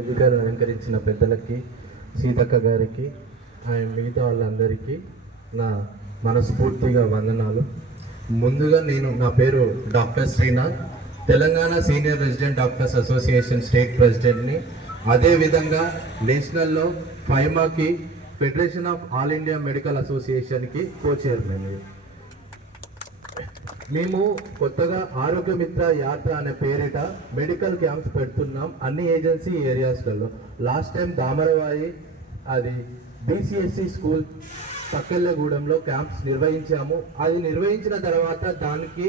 వేదికను అలంకరించిన పెద్దలకి, సీతక్క గారికి అండ్ మిగతా వాళ్ళందరికీ నా మనస్ఫూర్తిగా వందనాలు. ముందుగా నా పేరు doctor Srinath, Telangana senior resident doctors association state ప్రెసిడెంట్ని. అదేవిధంగా నేషనల్లో ఫైమాకి, federation of all India medical అసోసియేషన్కి కో చైర్మన్. మేము కొత్తగా ఆరోగ్య మిత్ర యాత్ర అనే పేరిట మెడికల్ క్యాంప్స్ పెడుతున్నాం అన్ని ఏజెన్సీ ఏరియాస్లలో. లాస్ట్ టైం దామరవాయి అది బీసీఎస్సీ స్కూల్ తక్కెళ్ళగూడెంలో క్యాంప్స్ నిర్వహించాము. అది నిర్వహించిన తర్వాత దానికి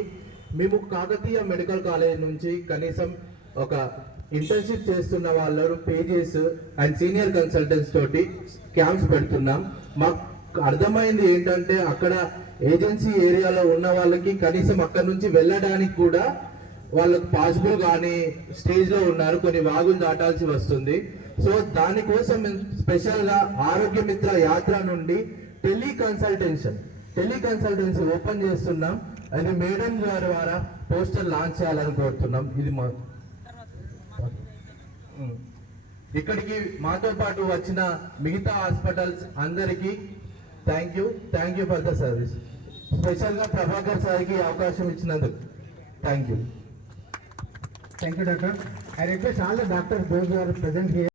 మేము కాకతీయ మెడికల్ కాలేజ్ నుంచి కనీసం ఒక ఇంటర్న్షిప్ చేస్తున్న వాళ్ళను పేజెస్ అండ్ సీనియర్ కన్సల్టెంట్స్ తోటి క్యాంప్స్ పెడుతున్నాం. మాకు అర్థమైంది ఏంటంటే అక్కడ ఏజెన్సీ ఏరియాలో ఉన్న వాళ్ళకి కనీసం అక్కడ నుంచి వెళ్ళడానికి కూడా వాళ్ళకు పాసిబుల్ కానీ స్టేజ్లో ఉన్నారు, కొన్ని వాగులు దాటాల్సి వస్తుంది. సో దానికోసం స్పెషల్గా ఆరోగ్య మిత్ర యాత్ర నుండి టెలికన్సల్టెన్సీ ఓపెన్ చేస్తున్నాం. అది మేడం గారి ద్వారా పోస్టర్ లాంచ్ చేయాలని కోరుతున్నాం. ఇది మా ఇక్కడికి మాతో పాటు వచ్చిన మిగతా హాస్పిటల్స్ అందరికీ thank you for the service. స్పెషల్గా ప్రభాకర్ సార్కి అవకాశం ఇచ్చినందుకు thank you. Thank you, Doctor. I request all the doctors, those who are present here.